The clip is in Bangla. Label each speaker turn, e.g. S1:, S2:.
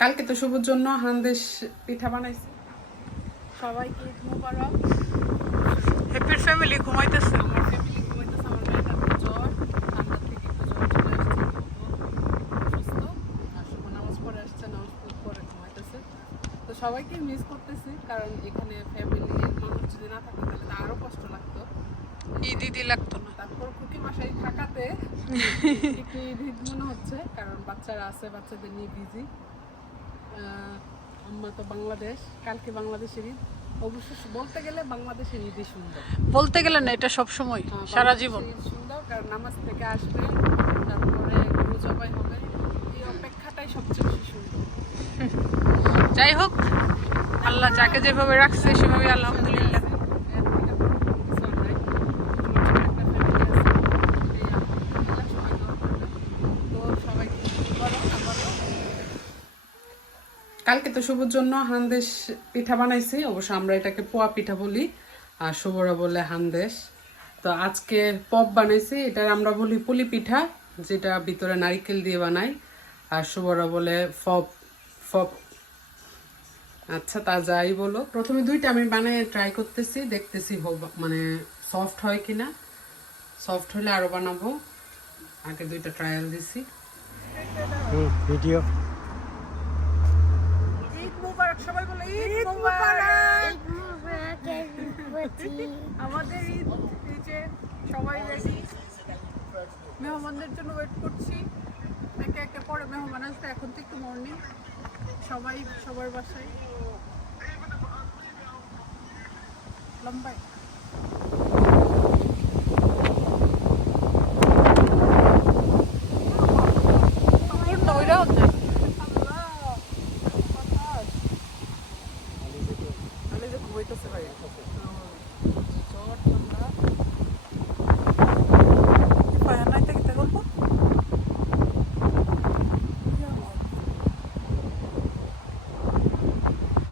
S1: কালকে তো শুভর জন্য হান্দেশ পিঠা বানাইছি। সবাইকে ঈদ মোবারক।
S2: হ্যাপির ফ্যামিলি ঘুমাইতেছে।
S1: আমার ফ্যামিলি ঘুমাইতেছে আমার জ্বর। ঠান্ডা থেকে একটু জ্বর চলে আসছে অসুস্থ আর শুভ নামাজ পড়ে আসছে নামাজ পড়ে ঘুমাইতেছে। তো সবাইকে মিস করতেছি কারণ এখানে ফ্যামিলির মানুষ যদি না থাকতো তাহলে তো আরও কষ্ট লাগতো।
S2: ঈদ ঈদই লাগতো না।
S1: তারপর কুকি মাসাই থাকাতে একটু ঈদ ঈদ মনে হচ্ছে কারণ বাচ্চারা আছে বাচ্চাদের নিয়ে বিজি আম্মা তো বাংলাদেশ কালকে বাংলাদেশের ঈদ। অবশ্য বলতে গেলে বাংলাদেশের ঈদই সুন্দর।
S2: বলতে গেলে না এটা সব সময়
S1: হ্যাঁ,
S2: সারা জীবন।
S1: সুন্দর কারণ নামাজ থেকে আসবে তারপরে গরু জবাই হবে। এই অপেক্ষাটাই সবচেয়ে বেশি সুন্দর।
S2: যাই হোক আল্লাহ যাকে যেভাবে রাখছে সেভাবে আলহামদুলিল্লাহ
S1: এর থেকে বড় কোনো কিছু আর নাই। আমার ছোট একটা family আছে। এই আলহামদুলিল্লাহ সবাই দোয়া করবে। তো সবাইকে বলো আবারও কালকে তো শুভর জন্য হান্দেশ পিঠা বানাইছি, অবশ্য আমরা এটাকে পোয়া পিঠা বলি, আর শুভরা বলে হান্দেশ। তো আজকে পপ বানাইছি এটা আমরা বলি পুলি পিঠা, যেটা ভিতরে নারিকেল দিয়ে বানাই, আর শুভরা বলে ফপ ফপ। আচ্ছা তা যাই বলো। প্রথমে দুইটা আমি বানিয়ে ট্রাই করতেছি, দেখতেছি মানে সফট হয় কিনা। সফট হলে আরও বানাবো। আগে দুইটা ট্রায়াল দিছি।
S3: ভিডিও
S2: ঈদ মুবারক সবাই বলে ঈদ মুবারক আমাদের ঈদ নিচে সবাই রেডি মেহমানদের জন্য ওয়েট করছি। একে একে পরে মেহমান আসবে এখন তো একটু মর্নিং সবাই সবার বাসায়। লম্বাই পূর্ণ ওইটাও না আল্লাহ,